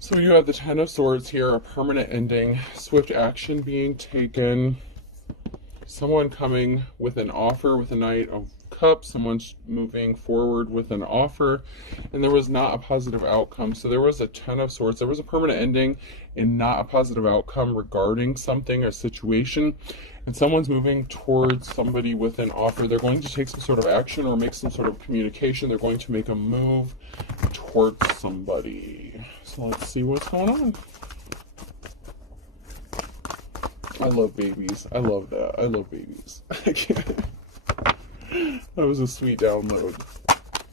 So you have the Ten of Swords here, a permanent ending, swift action being taken, someone coming with an offer with a Knight of Cups, someone's moving forward with an offer, and there was not a positive outcome. So there was a Ten of Swords, there was a permanent ending and not a positive outcome regarding something or situation, and someone's moving towards somebody with an offer. They're going to take some sort of action or make some sort of communication. They're going to make a move towards somebody. So let's see what's going on. I love babies. I love that. I love babies. That was a sweet download.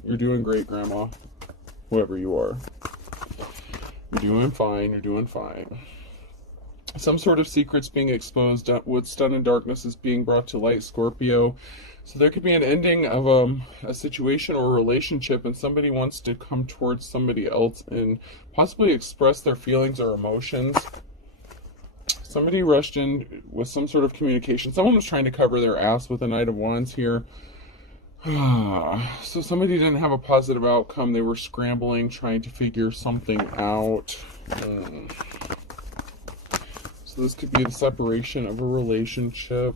You're doing great, Grandma. Whoever you are. You're doing fine. You're doing fine. Some sort of secrets being exposed. What's done in darkness is being brought to light, Scorpio. So there could be an ending of a situation or a relationship, and somebody wants to come towards somebody else and possibly express their feelings or emotions. Somebody rushed in with some sort of communication. Someone was trying to cover their ass with a Knight of Wands here. So somebody didn't have a positive outcome. They were scrambling, trying to figure something out. So this could be the separation of a relationship.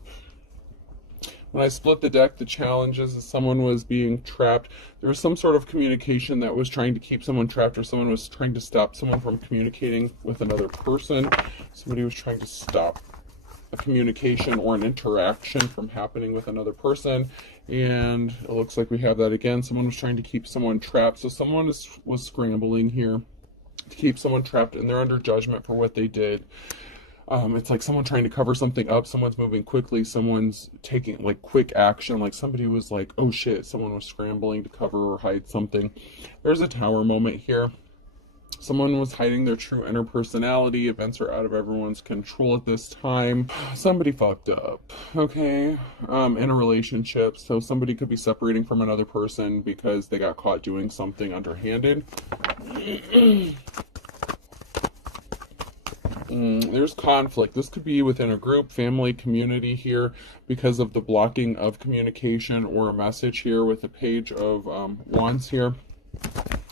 When I split the deck, the challenges is someone was being trapped. There was some sort of communication that was trying to keep someone trapped, or someone was trying to stop someone from communicating with another person. Somebody was trying to stop a communication or an interaction from happening with another person. And it looks like we have that again. Someone was trying to keep someone trapped. So someone was scrambling here to keep someone trapped, and they're under judgment for what they did. It's like someone trying to cover something up, someone's moving quickly, someone's taking like quick action, like somebody was like, oh shit, someone was scrambling to cover or hide something. There's a Tower moment here. Someone was hiding their true inner personality. Events are out of everyone's control at this time. Somebody fucked up, okay, in a relationship. So somebody could be separating from another person because they got caught doing something underhanded. There's conflict. This could be within a group, family, community here because of the blocking of communication or a message here with the Page of Wands here.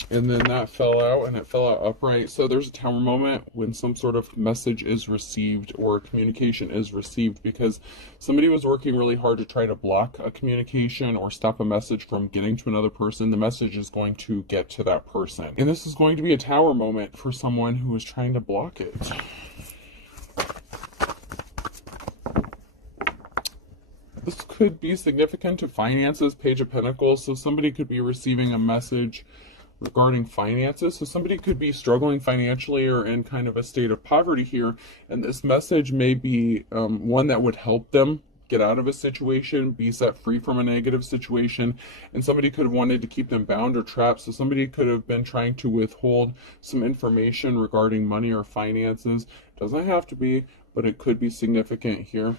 And then that fell out, and it fell out upright. So there's a Tower moment when some sort of message is received or communication is received because somebody was working really hard to try to block a communication or stop a message from getting to another person. The message is going to get to that person. And this is going to be a Tower moment for someone who is trying to block it. This could be significant to finances, Page of Pentacles. So somebody could be receiving a message regarding finances. So somebody could be struggling financially or in kind of a state of poverty here. And this message may be one that would help them get out of a situation, be set free from a negative situation. And somebody could have wanted to keep them bound or trapped. So somebody could have been trying to withhold some information regarding money or finances. Doesn't have to be, but it could be significant here.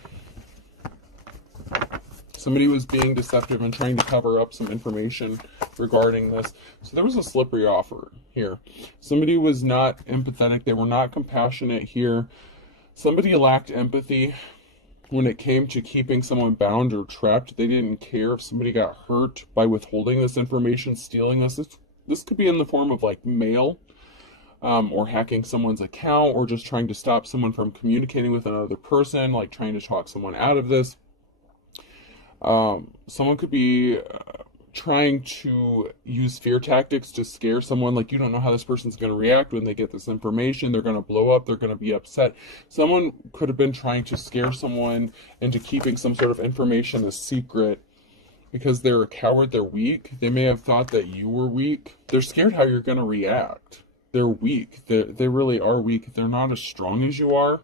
Somebody was being deceptive and trying to cover up some information regarding this. So there was a slippery offer here. Somebody was not empathetic. They were not compassionate here. Somebody lacked empathy when it came to keeping someone bound or trapped. They didn't care if somebody got hurt by withholding this information, stealing this. This could be in the form of like mail, or hacking someone's account, or just trying to stop someone from communicating with another person, like trying to talk someone out of this. Someone could be trying to use fear tactics to scare someone, like you don't know how this person's going to react when they get this information. They're going to blow up, they're going to be upset. Someone could have been trying to scare someone into keeping some sort of information a secret because they're a coward, they're weak. They may have thought that you were weak. They're scared how you're going to react. They're weak. They really are weak. They're not as strong as you are,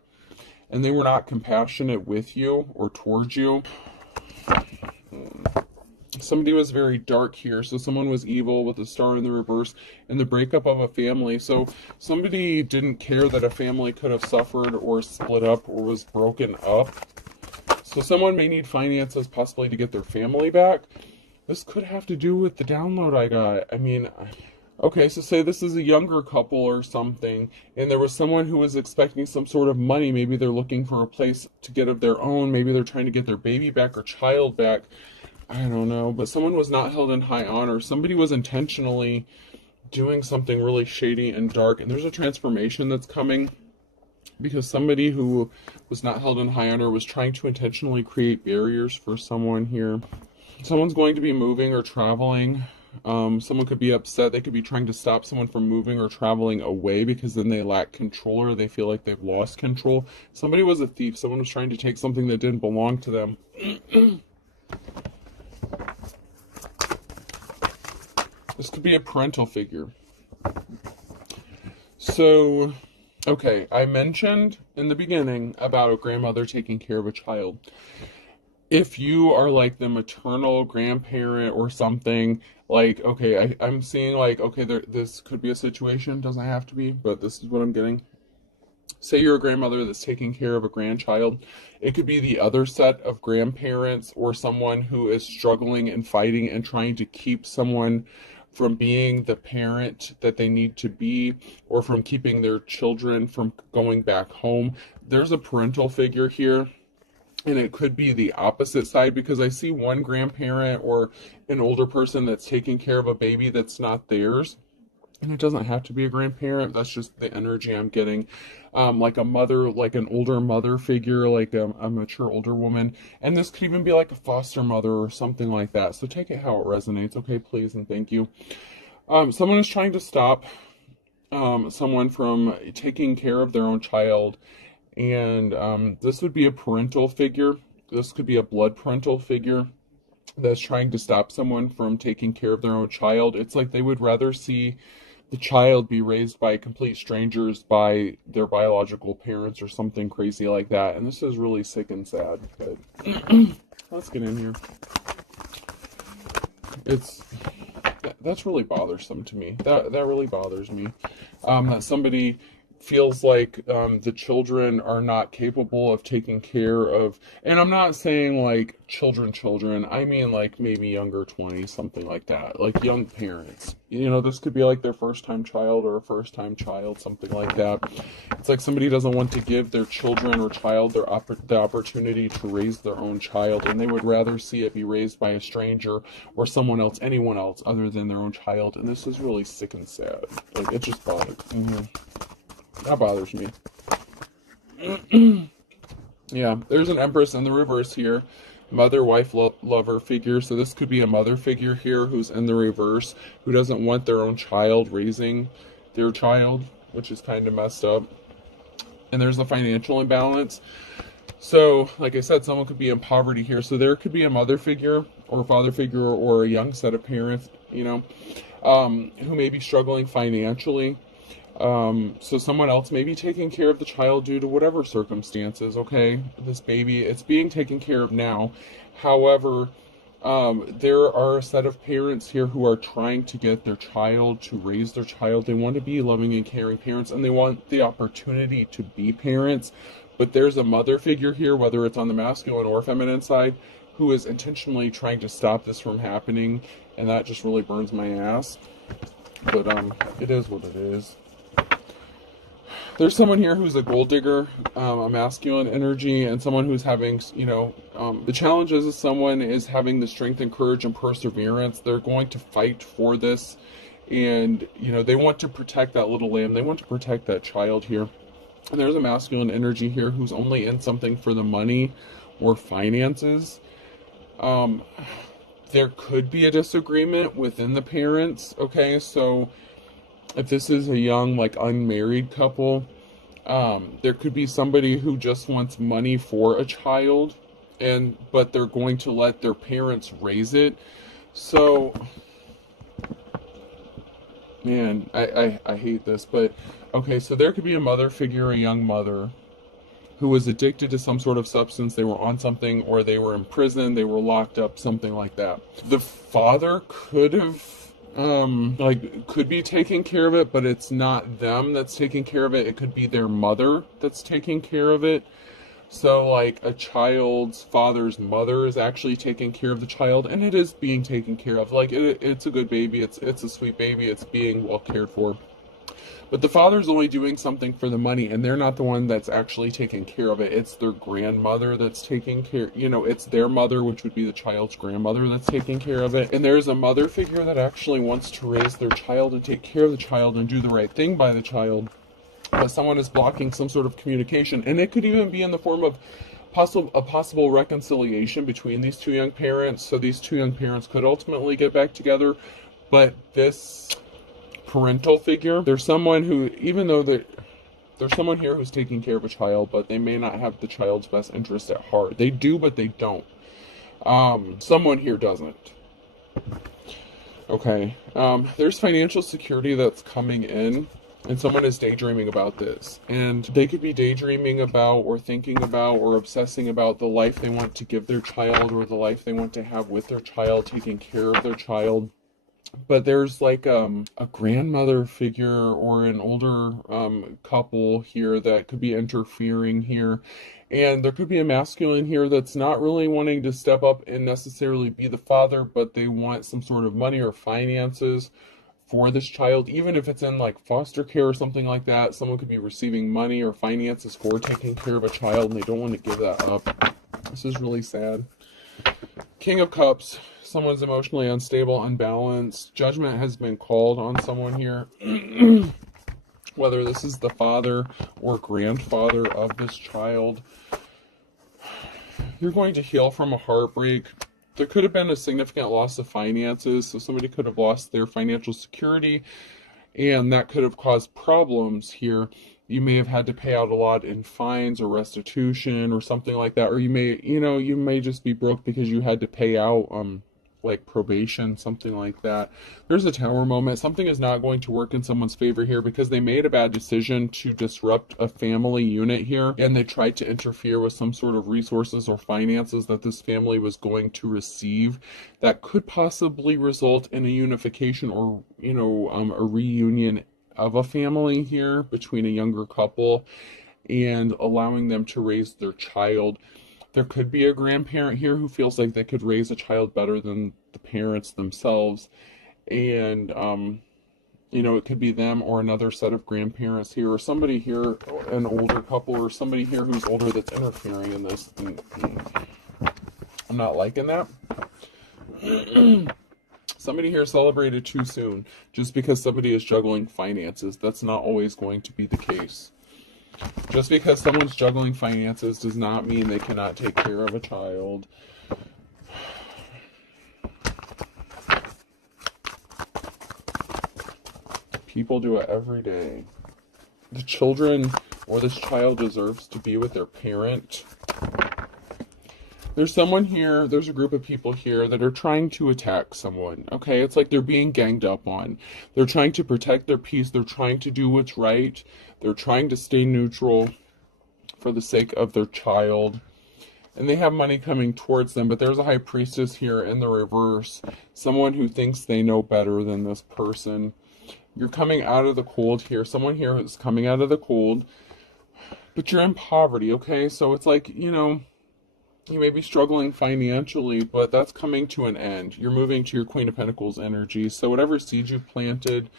and they were not compassionate with you or towards you. Somebody was very dark here. So someone was evil with the Star in the reverse, and the breakup of a family. So somebody didn't care that a family could have suffered or split up or was broken up. So someone may need finances possibly to get their family back. This could have to do with the download I got. I mean, okay, so say this is a younger couple or something, and there was someone who was expecting some sort of money. Maybe they're looking for a place to get of their own. Maybe they're trying to get their baby back or child back. I don't know, but someone was not held in high honor. Somebody was intentionally doing something really shady and dark, and there's a transformation that's coming because somebody who was not held in high honor was trying to intentionally create barriers for someone here. Someone's going to be moving or traveling. Someone could be upset. They could be trying to stop someone from moving or traveling away because then they lack control or they feel like they've lost control. Somebody was a thief. Someone was trying to take something that didn't belong to them. This could be a parental figure. So, okay, I mentioned in the beginning about a grandmother taking care of a child. If you are like the maternal grandparent or something, like, okay, I'm seeing like, okay, this could be a situation, doesn't have to be, but this is what I'm getting. Say you're a grandmother that's taking care of a grandchild. It could be the other set of grandparents or someone who is struggling and fighting and trying to keep someone from being the parent that they need to be, or from keeping their children from going back home. There's a parental figure here. And it could be the opposite side, because I see one grandparent or an older person that's taking care of a baby that's not theirs. And it doesn't have to be a grandparent. That's just the energy I'm getting. Like a mother, like an older mother figure, like a mature older woman. And this could even be like a foster mother or something like that. So take it how it resonates. Okay, please and thank you. Someone is trying to stop someone from taking care of their own child. And this would be a parental figure. This could be a blood parental figure that's trying to stop someone from taking care of their own child. It's like they would rather see the child be raised by complete strangers, by their biological parents or something crazy like that. And this is really sick and sad. But let's get in here. That's really bothersome to me. That really bothers me. That somebody feels like the children are not capable of taking care of, and I'm not saying like children, I mean like maybe younger 20, something like that, like young parents. You know, this could be like their first time child or a first time child, something like that. It's like somebody doesn't want to give their children or child the opportunity to raise their own child, and they would rather see it be raised by a stranger or someone else, anyone else other than their own child. And this is really sick and sad. Like, it just bothers me. That bothers me. Yeah, there's an Empress in the reverse here. Mother, wife, lover figure. So this could be a mother figure here who's in the reverse, who doesn't want their own child raising their child, which is kind of messed up. And there's a financial imbalance. So, like I said, someone could be in poverty here. So there could be a mother figure or a father figure or a young set of parents, you know, who may be struggling financially. So someone else may be taking care of the child due to whatever circumstances, okay? This baby, it's being taken care of now. However, there are a set of parents here who are trying to get their child to raise their child. They want to be loving and caring parents, and they want the opportunity to be parents. But there's a mother figure here, whether it's on the masculine or feminine side, who is intentionally trying to stop this from happening, and that just really burns my ass. But it is what it is. There's someone here who's a gold digger, a masculine energy, and someone who's having, you know, the challenge is someone is having the strength and courage and perseverance. They're going to fight for this, and, you know, they want to protect that little lamb. They want to protect that child here. And there's a masculine energy here who's only in something for the money or finances. There could be a disagreement within the parents, okay? So if this is a young, like, unmarried couple, there could be somebody who just wants money for a child, but they're going to let their parents raise it. So, man, I hate this, but okay, so there could be a mother figure, a young mother, who was addicted to some sort of substance. They were on something, or they were in prison, they were locked up, something like that. The father could have could be taking care of it, but it's not them that's taking care of it. It could be their mother that's taking care of it. So, like, a child's father's mother is actually taking care of the child, and it is being taken care of. Like, it's a good baby. It's a sweet baby. It's being well cared for. But the father's only doing something for the money, and they're not the one that's actually taking care of it. It's their grandmother that's taking care, it's their mother, which would be the child's grandmother, that's taking care of it. And there's a mother figure that actually wants to raise their child and take care of the child and do the right thing by the child. But someone is blocking some sort of communication, and it could even be in the form of a possible reconciliation between these two young parents. So these two young parents could ultimately get back together, but this parental figure, there's someone who, even though there's someone here who's taking care of a child, but they may not have the child's best interest at heart. They do, but they don't. Someone here doesn't. Okay. There's financial security that's coming in, and someone is daydreaming about this. And they could be daydreaming about or thinking about or obsessing about the life they want to give their child, or the life they want to have with their child, taking care of their child. But there's like a grandmother figure or an older couple here that could be interfering here. And there could be a masculine here that's not really wanting to step up and necessarily be the father, but they want some sort of money or finances for this child, even if it's in like foster care or something like that. Someone could be receiving money or finances for taking care of a child, and they don't want to give that up. This is really sad. King of Cups. Someone's emotionally unstable, unbalanced. Judgment has been called on someone here. Whether this is the father or grandfather of this child. You're going to heal from a heartbreak. There could have been a significant loss of finances, so somebody could have lost their financial security, and that could have caused problems here. You may have had to pay out a lot in fines or restitution or something like that, or you may just be broke because you had to pay out like probation, something like that. There's a Tower moment. Something is not going to work in someone's favor here because they made a bad decision to disrupt a family unit here, and they tried to interfere with some sort of resources or finances that this family was going to receive that could possibly result in a unification or a reunion of a family here between a younger couple and allowing them to raise their child. There could be a grandparent here who feels like they could raise a child better than the parents themselves. And, it could be them or another set of grandparents here, or somebody here, an older couple, or somebody here who's older that's interfering in this. And I'm not liking that. Somebody here celebrated too soon. Just because somebody is juggling finances, that's not always going to be the case. Just because someone's juggling finances does not mean they cannot take care of a child. People do it every day. The children or this child deserves to be with their parent. There's someone here, there's a group of people here that are trying to attack someone, okay? It's like they're being ganged up on. They're trying to protect their peace. They're trying to do what's right. They're trying to stay neutral for the sake of their child. And they have money coming towards them, but there's a high priestess here in the reverse. Someone who thinks they know better than this person. You're coming out of the cold here. Someone here is coming out of the cold, but you're in poverty, okay? So it's like, you may be struggling financially, but that's coming to an end. You're moving to your Queen of Pentacles energy. So whatever seeds you've planted,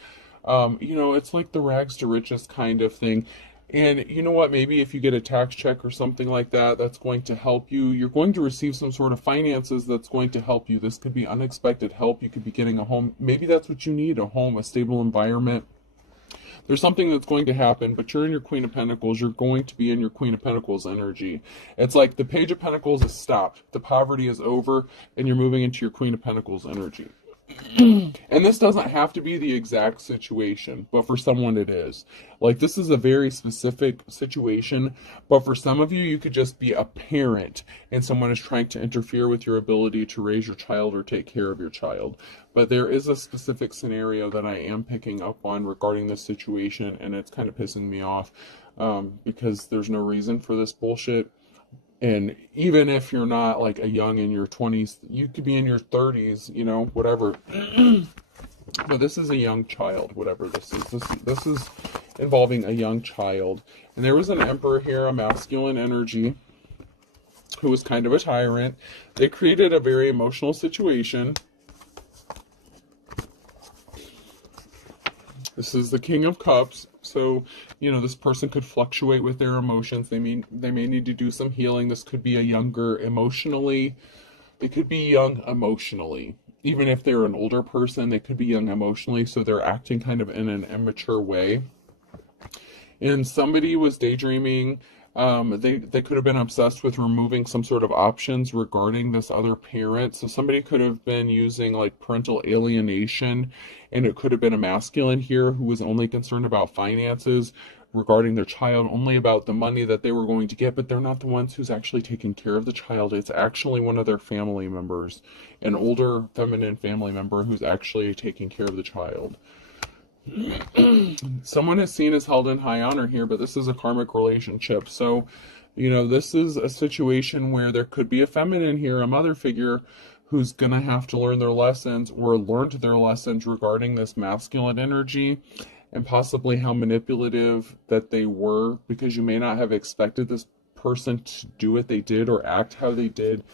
it's like the rags to riches kind of thing. And you know what? Maybe if you get a tax check or something like that, that's going to help you. You're going to receive some sort of finances that's going to help you. This could be unexpected help. You could be getting a home. Maybe that's what you need, a home, a stable environment. There's something that's going to happen, but you're in your Queen of Pentacles. You're going to be in your Queen of Pentacles energy. It's like the Page of Pentacles is stopped. The poverty is over, and you're moving into your Queen of Pentacles energy. And this doesn't have to be the exact situation, but for someone it is. Like, this is a very specific situation, but for some of you, you could just be a parent, and someone is trying to interfere with your ability to raise your child or take care of your child. But there is a specific scenario that I am picking up on regarding this situation, and it's kind of pissing me off, because there's no reason for this bullshit. And even if you're not like a young in your 20s, you could be in your 30s, whatever. But this is a young child, whatever this is. This is involving a young child. And there was an emperor here, a masculine energy, who was kind of a tyrant. They created a very emotional situation. This is the King of Cups. So, you know, this person could fluctuate with their emotions. They may need to do some healing. This could be a younger emotionally. They could be young emotionally. Even if they're an older person, they could be young emotionally, so they're acting kind of in an immature way. And somebody was daydreaming. They could have been obsessed with removing some sort of options regarding this other parent. So somebody could have been using like parental alienation, and it could have been a masculine here who was only concerned about finances regarding their child, only about the money that they were going to get, but they're not the ones who's actually taking care of the child. It's actually one of their family members, an older feminine family member who's actually taking care of the child. Someone is seen as held in high honor here, but this is a karmic relationship. So, you know, this is a situation where there could be a feminine here, a mother figure, who's going to have to learn their lessons or learned their lessons regarding this masculine energy and possibly how manipulative that they were, because you may not have expected this person to do what they did or act how they did.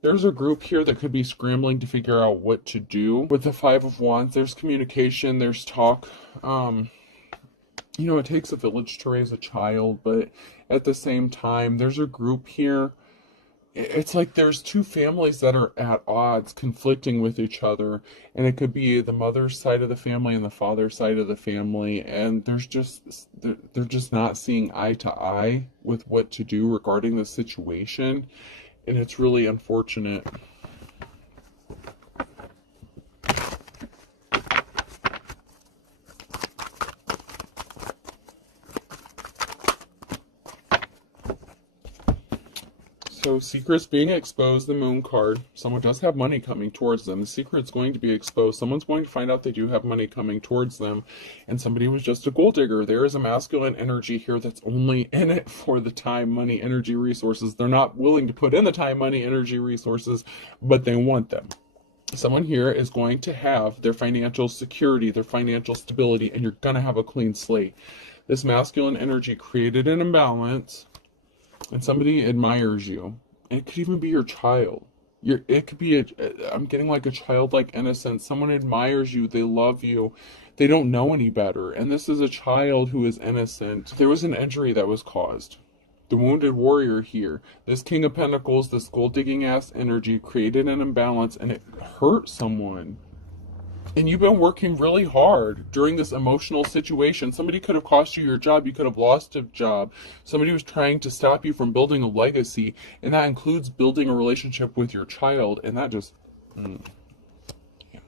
There's a group here that could be scrambling to figure out what to do. With the Five of Wands, there's communication, there's talk. You know, it takes a village to raise a child, but at the same time, there's a group here. It's like there's two families that are at odds, conflicting with each other. And it could be the mother's side of the family and the father's side of the family. And they're just not seeing eye to eye with what to do regarding the situation. And it's really unfortunate. So secrets being exposed, the Moon card. Someone does have money coming towards them. The secret's going to be exposed. Someone's going to find out they do have money coming towards them. And somebody was just a gold digger. There is a masculine energy here that's only in it for the time, money, energy, resources. They're not willing to put in the time, money, energy, resources, but they want them. Someone here is going to have their financial security, their financial stability, and you're going to have a clean slate. This masculine energy created an imbalance. And somebody admires you. It could even be your child. It could be I'm getting like a childlike innocence. Someone admires you. They love you. They don't know any better. And this is a child who is innocent. There was an injury that was caused. The wounded warrior here. This King of Pentacles, this gold digging ass energy created an imbalance and it hurt someone. And you've been working really hard during this emotional situation. Somebody could have cost you your job. You could have lost a job. Somebody was trying to stop you from building a legacy. And that includes building a relationship with your child. And that just... yeah.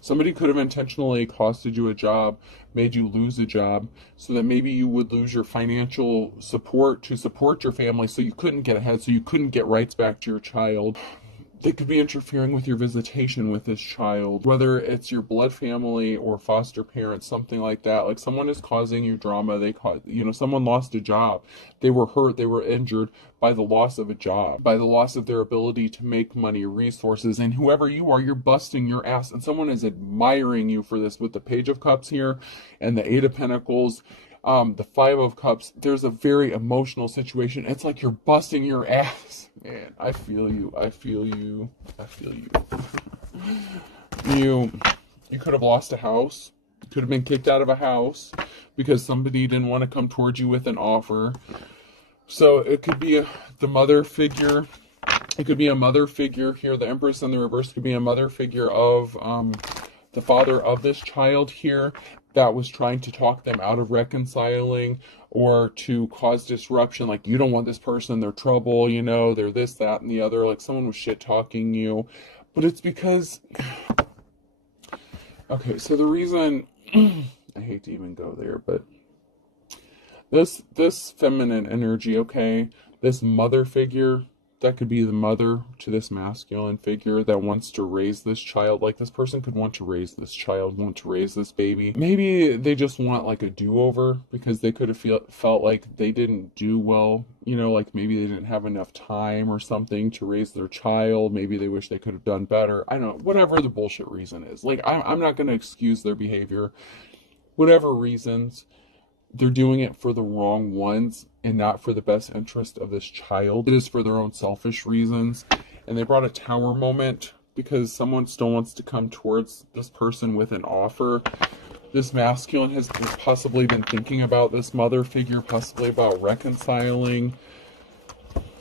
Somebody could have intentionally costed you a job, made you lose a job, so that maybe you would lose your financial support to support your family, so you couldn't get ahead, so you couldn't get rights back to your child. They could be interfering with your visitation with this child, whether it's your blood family or foster parents, something like that. Like someone is causing you drama. Someone lost a job. They were hurt. They were injured by the loss of a job, by the loss of their ability to make money, resources. And whoever you are, you're busting your ass. And someone is admiring you for this with the Page of Cups here and the Eight of Pentacles. The Five of Cups, there's a very emotional situation. It's like you're busting your ass. Man, I feel you. I feel you. I feel you. You could have lost a house. You could have been kicked out of a house because somebody didn't want to come towards you with an offer. So it could be the mother figure. It could be a mother figure here. The Empress in the reverse could be a mother figure of the father of this child here that was trying to talk them out of reconciling or to cause disruption. Like, you don't want this person, they're trouble, they're this, that, and the other. Like, someone was shit-talking you. But it's because... Okay, so the reason... I hate to even go there, but... This feminine energy, okay? This mother figure... That could be the mother to this masculine figure that wants to raise this child. Like, this person could want to raise this child, want to raise this baby. Maybe they just want like a do-over because they could have felt like they didn't do well. Like maybe they didn't have enough time or something to raise their child. Maybe they wish they could have done better. I don't know, whatever the bullshit reason is. Like, I'm not going to excuse their behavior. Whatever reasons, they're doing it for the wrong ones and not for the best interest of this child. It is for their own selfish reasons. And they brought a tower moment because someone still wants to come towards this person with an offer. This masculine has possibly been thinking about this mother figure, possibly about reconciling.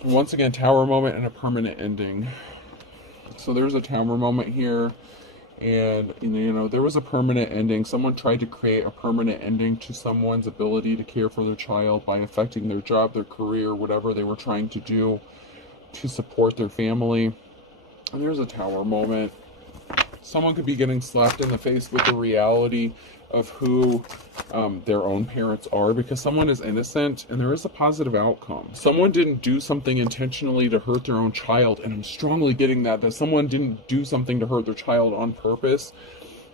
Once again, tower moment and a permanent ending. So there's a tower moment here, and you know, there was a permanent ending. Someone tried to create a permanent ending to someone's ability to care for their child by affecting their job, their career, whatever they were trying to do to support their family. And there's a tower moment. Someone could be getting slapped in the face with the reality of who their own parents are, because someone is innocent and there is a positive outcome. Someone didn't do something intentionally to hurt their own child, and I'm strongly getting that someone didn't do something to hurt their child on purpose.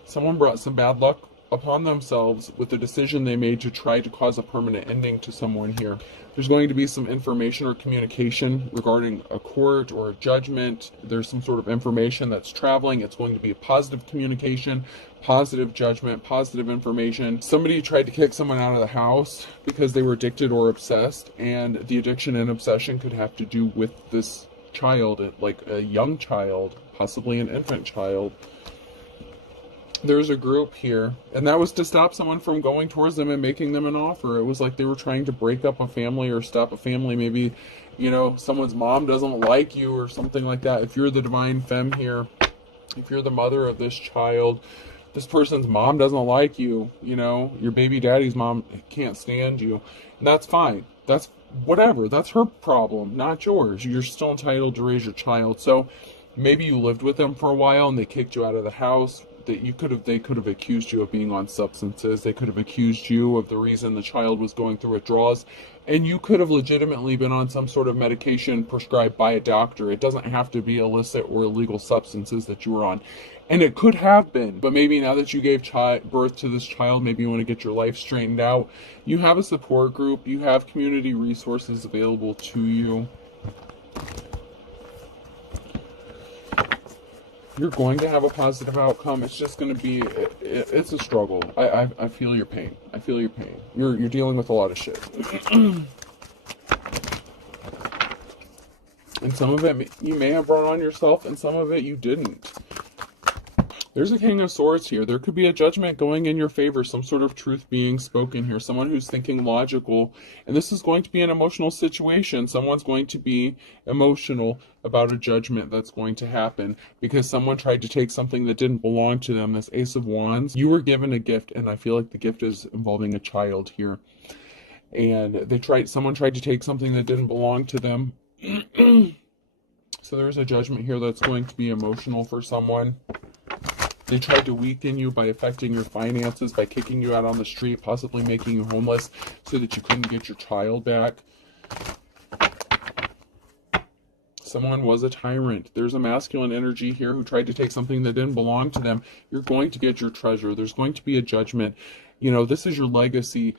Someone brought some bad luck upon themselves with the decision they made to try to cause a permanent ending to someone here. There's going to be some information or communication regarding a court or a judgment. There's some sort of information that's traveling. It's going to be a positive communication, positive judgment, positive information. Somebody tried to kick someone out of the house because they were addicted or obsessed, and the addiction and obsession could have to do with this child, like a young child, possibly an infant child. There's a group here, and that was to stop someone from going towards them and making them an offer. It was like they were trying to break up a family or stop a family. Maybe, you know, someone's mom doesn't like you or something like that. If you're the divine femme here, if you're the mother of this child, this person's mom doesn't like you, you know, your baby daddy's mom can't stand you, and that's fine. That's whatever. That's her problem, not yours. You're still entitled to raise your child. So maybe you lived with them for a while and they kicked you out of the house. That they could have accused you of being on substances. They could have accused you of the reason the child was going through withdrawals, and you could have legitimately been on some sort of medication prescribed by a doctor. It doesn't have to be illicit or illegal substances that you were on, and it could have been. But maybe now that you gave birth to this child, maybe you want to get your life straightened out. You have a support group. You have community resources available to you. You're going to have a positive outcome. It's just going to be, it's a struggle. I feel your pain. I feel your pain. You're dealing with a lot of shit. And some of it you may have brought on yourself, and some of it you didn't. There's a King of Swords here. There could be a judgment going in your favor, some sort of truth being spoken here, someone who's thinking logical, and this is going to be an emotional situation. Someone's going to be emotional about a judgment that's going to happen because someone tried to take something that didn't belong to them. This Ace of Wands, you were given a gift, and I feel like the gift is involving a child here. And someone tried to take something that didn't belong to them. So there's a judgment here that's going to be emotional for someone. They tried to weaken you by affecting your finances, by kicking you out on the street, possibly making you homeless so that you couldn't get your child back. Someone was a tyrant. There's a masculine energy here who tried to take something that didn't belong to them. You're going to get your treasure. There's going to be a judgment. You know, this is your legacy.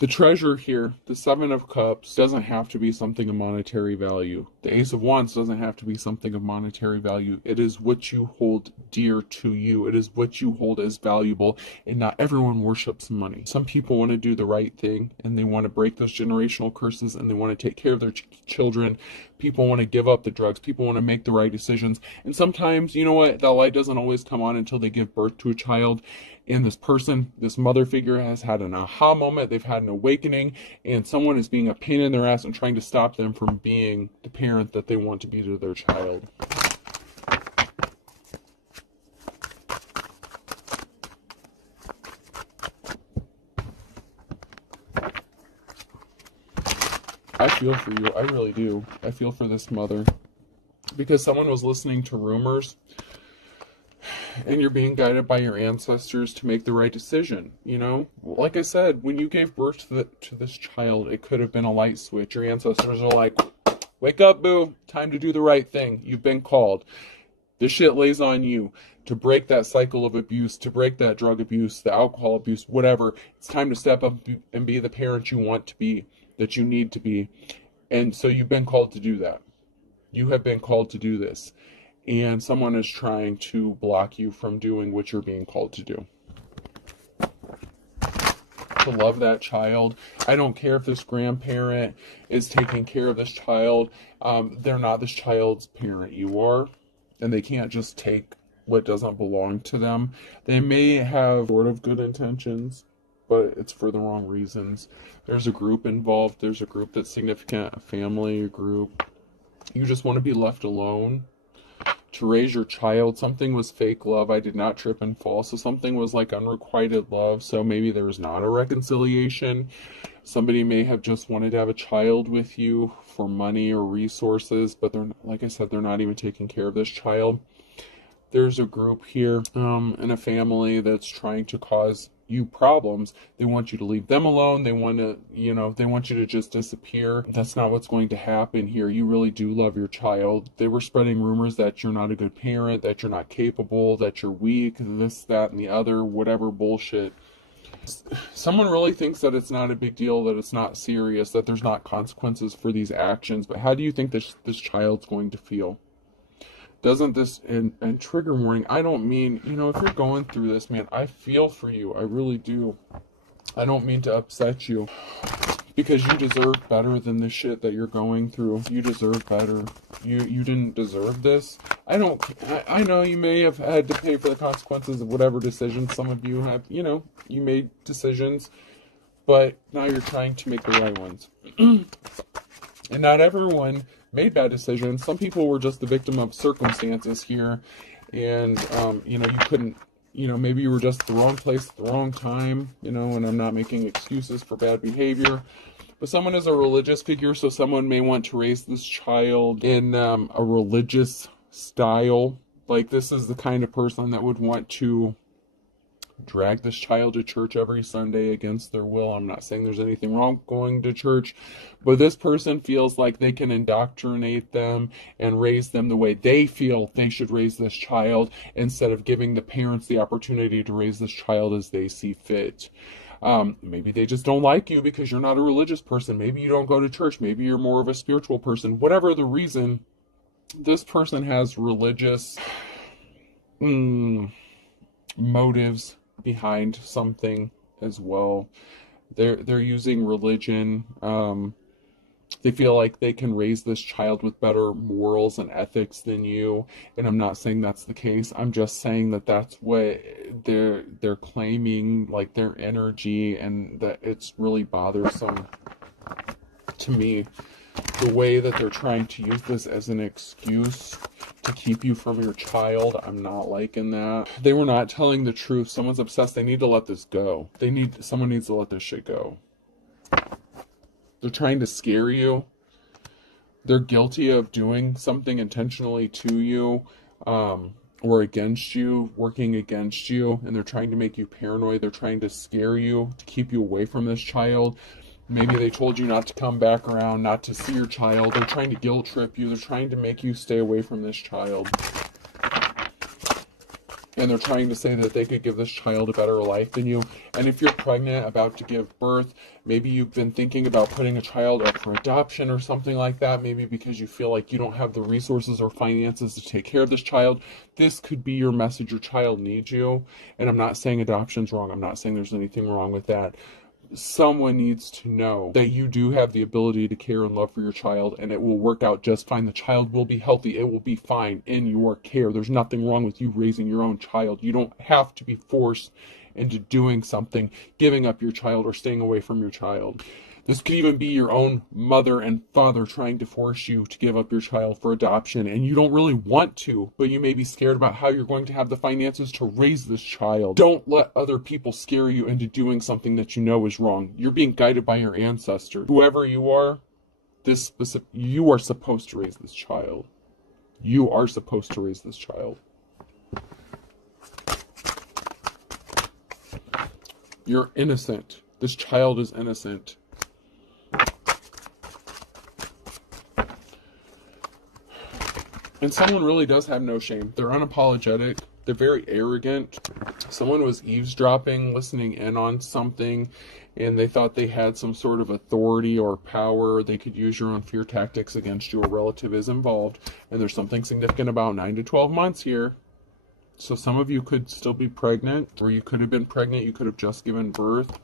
The treasure here, the Seven of Cups, doesn't have to be something of monetary value. The Ace of Wands doesn't have to be something of monetary value. It is what you hold dear to you. It is what you hold as valuable, and not everyone worships money. Some people want to do the right thing, and they want to break those generational curses, and they want to take care of their children. People want to give up the drugs. People want to make the right decisions. And sometimes, you know what, that light doesn't always come on until they give birth to a child. And this person, this mother figure, has had an aha moment. They've had an awakening, and someone is being a pain in their ass and trying to stop them from being the parent that they want to be to their child. I feel for you. I really do. I feel for this mother. Because someone was listening to rumors, and you're being guided by your ancestors to make the right decision. You know, like I said, when you gave birth to this child, it could have been a light switch. Your ancestors are like, wake up, boo, time to do the right thing. You've been called. This shit lays on you to break that cycle of abuse, to break that drug abuse, the alcohol abuse, whatever. It's time to step up and be the parent you want to be, that you need to be. And so you've been called to do that. You have been called to do this. And someone is trying to block you from doing what you're being called to do. To love that child. I don't care if this grandparent is taking care of this child. They're not this child's parent. You are. And they can't just take what doesn't belong to them. They may have sort of good intentions, but it's for the wrong reasons. There's a group involved. There's a group that's significant, a family, a group. You just want to be left alone to raise your child. Something was fake love. I did not trip and fall. So something was like unrequited love. So maybe there was not a reconciliation. Somebody may have just wanted to have a child with you for money or resources, but they're, like I said, they're not even taking care of this child. There's a group here in a family that's trying to cause you problems. They want you to leave them alone. They want to, they want you to just disappear. That's not what's going to happen here. You really do love your child. They were spreading rumors that you're not a good parent, that you're not capable, that you're weak, this, that, and the other, whatever bullshit. Someone really thinks that it's not a big deal, that it's not serious, that there's not consequences for these actions. But how do you think this child's going to feel? Doesn't this, and trigger warning, I don't mean, if you're going through this, man, I feel for you. I really do. I don't mean to upset you, because you deserve better than the shit that you're going through. You deserve better. You didn't deserve this. I know you may have had to pay for the consequences of whatever decisions some of you have, you made decisions, but now you're trying to make the right ones. And not everyone made bad decisions. Some people were just the victim of circumstances here, and you couldn't, maybe you were just at the wrong place at the wrong time, and I'm not making excuses for bad behavior. But someone is a religious figure, so someone may want to raise this child in a religious style. Like, this is the kind of person that would want to drag this child to church every Sunday against their will. I'm not saying there's anything wrong going to church, but this person feels like they can indoctrinate them and raise them the way they feel they should raise this child, instead of giving the parents the opportunity to raise this child as they see fit. Maybe they just don't like you because you're not a religious person. Maybe you don't go to church. Maybe you're more of a spiritual person. Whatever the reason, this person has religious motives behind something as well. They're using religion. They feel like they can raise this child with better morals and ethics than you, and I'm not saying that's the case. I'm just saying that that's what they're claiming, like their energy, and that it's really bothersome to me, the way that they're trying to use this as an excuse to keep you from your child. I'm not liking that. They were not telling the truth. Someone's obsessed. They need to let this go. Someone needs to let this shit go. They're trying to scare you. They're guilty of doing something intentionally to you, or against you, working against you, and they're trying to make you paranoid. They're trying to scare you, to keep you away from this child. Maybe they told you not to come back around, not to see your child. They're trying to guilt trip you. They're trying to make you stay away from this child. And they're trying to say that they could give this child a better life than you. And if you're pregnant, about to give birth, maybe you've been thinking about putting a child up for adoption or something like that. Maybe because you feel like you don't have the resources or finances to take care of this child. This could be your message. Your child needs you. And I'm not saying adoption's wrong. I'm not saying there's anything wrong with that. Someone needs to know that you do have the ability to care and love for your child, and it will work out just fine. The child will be healthy. It will be fine in your care. There's nothing wrong with you raising your own child. You don't have to be forced into doing something, giving up your child or staying away from your child. This could even be your own mother and father trying to force you to give up your child for adoption, and you don't really want to, but you may be scared about how you're going to have the finances to raise this child. Don't let other people scare you into doing something that you know is wrong. You're being guided by your ancestors. Whoever you are, you are supposed to raise this child. You are supposed to raise this child. You're innocent. This child is innocent. And someone really does have no shame. They're unapologetic. They're very arrogant. Someone was eavesdropping, listening in on something, and they thought they had some sort of authority or power. They could use your own fear tactics against you. A relative is involved, and there's something significant about 9 to 12 months here. So some of you could still be pregnant, or you could have been pregnant. You could have just given birth.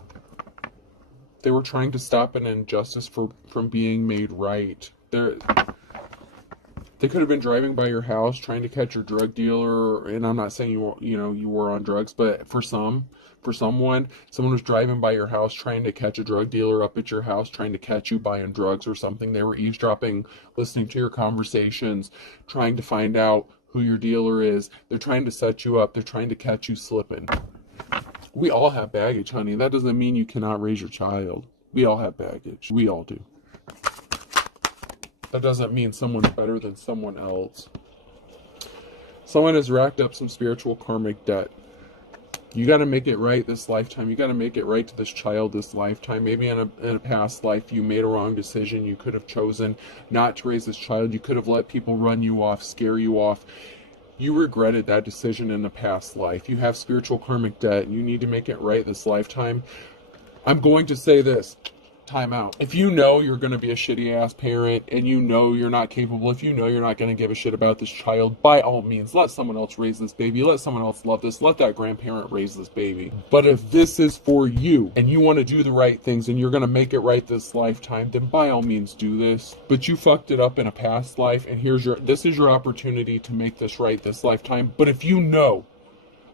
They were trying to stop an injustice from being made right. They could have been driving by your house trying to catch your drug dealer, and I'm not saying you were on drugs, but for someone was driving by your house trying to catch a drug dealer up at your house, trying to catch you buying drugs or something. They were eavesdropping, listening to your conversations, trying to find out who your dealer is. They're trying to set you up. They're trying to catch you slipping. We all have baggage, honey. That doesn't mean you cannot raise your child. We all have baggage. We all do. That doesn't mean someone's better than someone else. Someone has racked up some spiritual karmic debt. You got to make it right this lifetime. You got to make it right to this child this lifetime. Maybe in a past life you made a wrong decision. You could have chosen not to raise this child. You could have let people run you off, scare you off. You regretted that decision in a past life. You have spiritual karmic debt. You need to make it right this lifetime. I'm going to say this. Time out. If you know you're going to be a shitty ass parent and you know you're not capable, if you know you're not going to give a shit about this child, by all means, let someone else raise this baby. Let someone else love this. Let that grandparent raise this baby. But if this is for you and you want to do the right things and you're going to make it right this lifetime, then by all means do this. But you fucked it up in a past life, and this is your opportunity to make this right this lifetime. But if you know,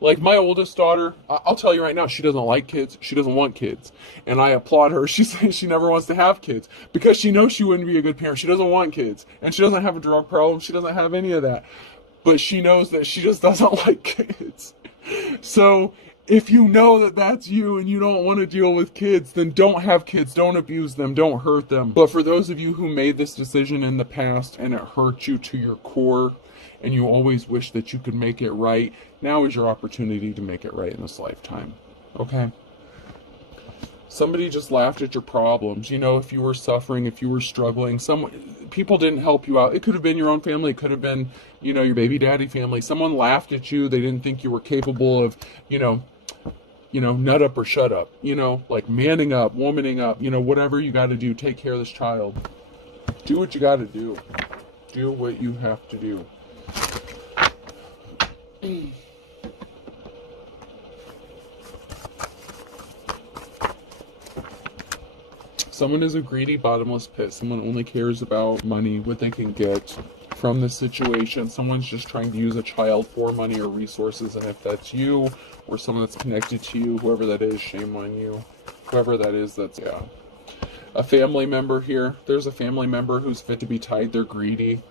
like my oldest daughter, I'll tell you right now, she doesn't like kids. She doesn't want kids. And I applaud her. She says she never wants to have kids because she knows she wouldn't be a good parent. She doesn't want kids. And she doesn't have a drug problem. She doesn't have any of that. But she knows that she just doesn't like kids. So if you know that that's you and you don't want to deal with kids, then don't have kids. Don't abuse them. Don't hurt them. But for those of you who made this decision in the past and it hurt you to your core, and you always wish that you could make it right, now is your opportunity to make it right in this lifetime. Okay? Somebody just laughed at your problems. You know, if you were suffering, if you were struggling, people didn't help you out. It could have been your own family. It could have been, your baby daddy family. Someone laughed at you. They didn't think you were capable of, nut up or shut up. Like manning up, womaning up, whatever you got to do. Take care of this child. Do what you got to do. Do what you have to do. Someone is a greedy, bottomless pit. Someone only cares about money, what they can get from the situation. Someone's just trying to use a child for money or resources, and if that's you or someone that's connected to you, whoever that is, shame on you. Whoever that is, yeah. A family member here. There's a family member who's fit to be tied. They're greedy.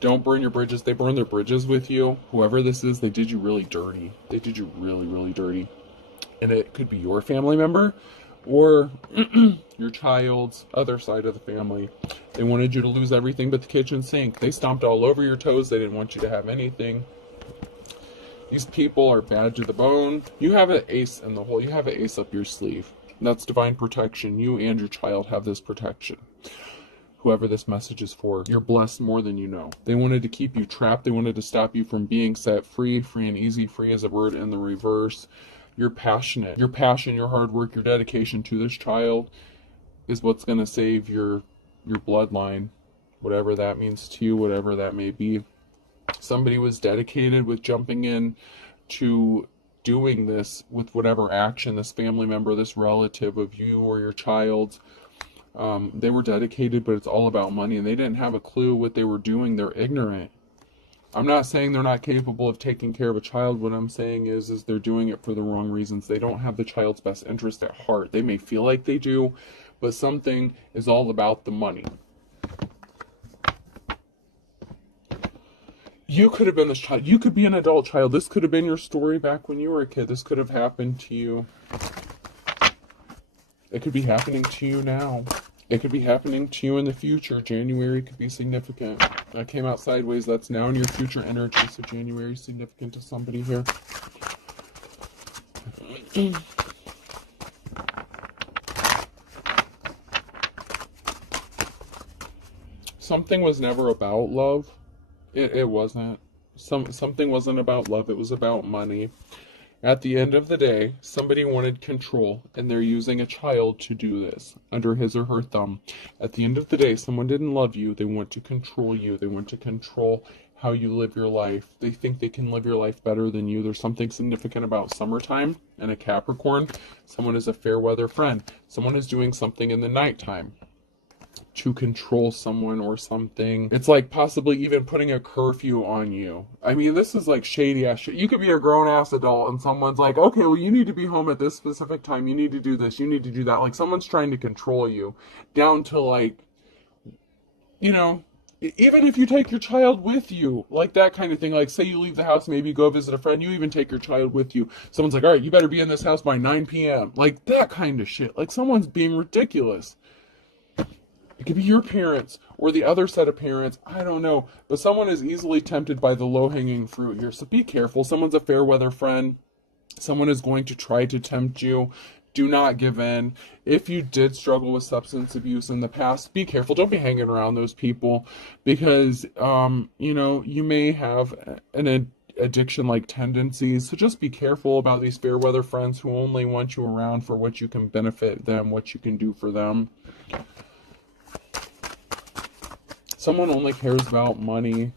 Don't burn your bridges. They burn their bridges with you. Whoever this is, they did you really dirty. They did you really, really dirty. And it could be your family member or your child's other side of the family. They wanted you to lose everything but the kitchen sink. They stomped all over your toes. They didn't want you to have anything. These people are bad to the bone. You have an ace in the hole. You have an ace up your sleeve. And that's divine protection. You and your child have this protection. Whoever this message is for, you're blessed more than you know. They wanted to keep you trapped. They wanted to stop you from being set free. Free and easy. Free as a word in the reverse. You're passionate. Your passion, your hard work, your dedication to this child is what's going to save your bloodline. Whatever that means to you, whatever that may be. Somebody was dedicated with jumping in to doing this with whatever action, this family member, this relative of you or your child's. They were dedicated, but it's all about money, and they didn't have a clue what they were doing. They're ignorant. I'm not saying they're not capable of taking care of a child. What I'm saying is they're doing it for the wrong reasons. They don't have the child's best interest at heart. They may feel like they do, but something is all about the money. You could have been this child. You could be an adult child. This could have been your story back when you were a kid. This could have happened to you. It could be happening to you now. It could be happening to you in the future. January could be significant. That came out sideways. That's now in your future energy. So January is significant to somebody here. Something was never about love. It wasn't. Something wasn't about love. It was about money. At the end of the day, somebody wanted control, and they're using a child to do this under his or her thumb. At the end of the day, someone didn't love you. They want to control you. They want to control how you live your life. They think they can live your life better than you. There's something significant about summertime and a Capricorn. Someone is a fair weather friend. Someone is doing something in the nighttime. to control someone or something. It's like possibly even putting a curfew on you. I mean, this is like shady ass shit. You could be a grown ass adult and someone's like, okay, well, you need to be home at this specific time. You need to do this. You need to do that. Like someone's trying to control you down to like, you know, even if you take your child with you, like that kind of thing. Like say you leave the house, maybe go visit a friend, you even take your child with you. Someone's like, all right, you better be in this house by 9 p.m. Like that kind of shit. Like someone's being ridiculous. It could be your parents or the other set of parents. I don't know. But someone is easily tempted by the low-hanging fruit here. So be careful. Someone's a fair weather friend. Someone is going to try to tempt you. Do not give in. If you did struggle with substance abuse in the past, be careful. Don't be hanging around those people because, you know, you may have an addiction-like tendencies. So just be careful about these fair weather friends who only want you around for what you can benefit them, what you can do for them. Someone only cares about money.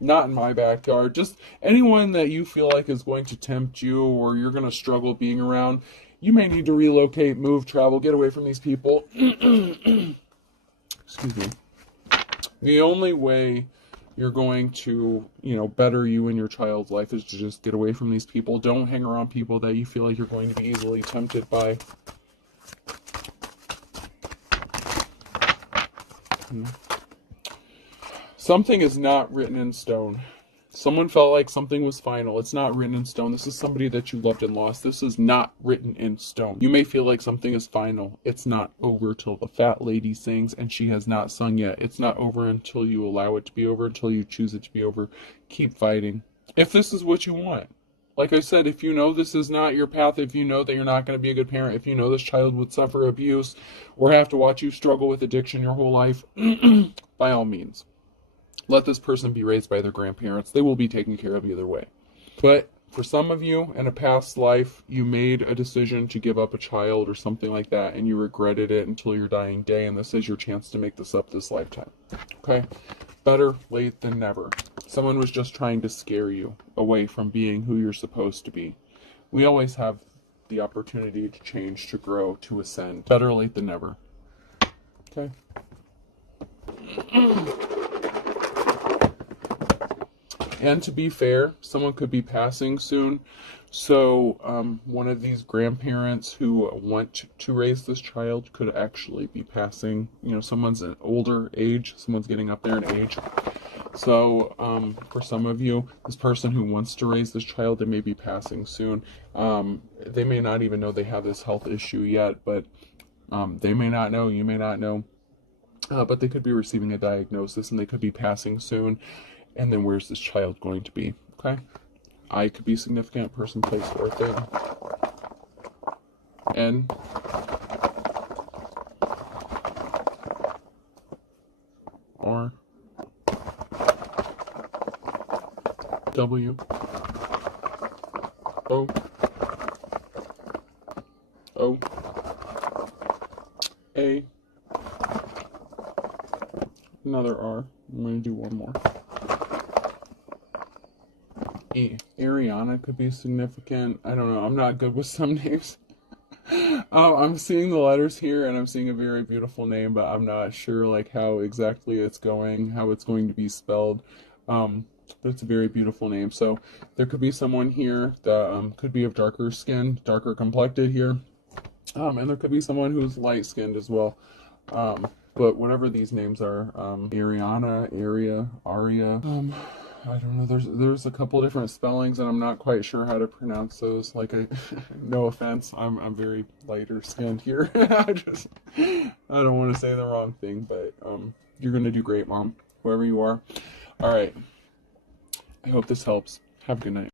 Not in my backyard. Just anyone that you feel like is going to tempt you or you're going to struggle being around. You may need to relocate, move, travel, get away from these people. Excuse me. The only way you're going to, you know, better you and your child's life is to just get away from these people. Don't hang around people that you feel like you're going to be easily tempted by. Something is not written in stone. Someone felt like something was final. It's not written in stone. This is somebody that you loved and lost. This is not written in stone. You may feel like something is final. It's not over till the fat lady sings, and she has not sung yet. It's not over until you allow it to be over, until you choose it to be over. Keep fighting. If this is what you want. Like I said, if you know this is not your path, if you know that you're not going to be a good parent, if you know this child would suffer abuse or have to watch you struggle with addiction your whole life, by all means. Let this person be raised by their grandparents. They will be taken care of either way. But for some of you, in a past life, you made a decision to give up a child or something like that, and you regretted it until your dying day, and this is your chance to make this up this lifetime. Okay? Better late than never. Someone was just trying to scare you away from being who you're supposed to be. We always have the opportunity to change, to grow, to ascend. Better late than never. Okay? And to be fair, someone could be passing soon. So one of these grandparents who want to raise this child could actually be passing. You know, someone's an older age, someone's getting up there in age. So for some of you, this person who wants to raise this child, they may be passing soon. They may not even know they have this health issue yet, but they may not know, you may not know. But they could be receiving a diagnosis and they could be passing soon. And then where's this child going to be? Okay? I could be significant, person, place, or thing. N. R. W. O. O. A. Another R. I'm going to do one more. Ariana could be significant. I don't know. I'm not good with some names. I'm seeing the letters here and I'm seeing a very beautiful name, but I'm not sure like how exactly it's going, how it's going to be spelled. But it's a very beautiful name. So there could be someone here that could be of darker skin, darker complected here. And there could be someone who's light skinned as well. But whatever these names are, Ariana, Aria, I don't know, there's a couple different spellings and I'm not quite sure how to pronounce those. Like, no offense, I'm very lighter skinned here. I don't want to say the wrong thing, but you're going to do great, Mom, whoever you are. All right. I hope this helps. Have a good night.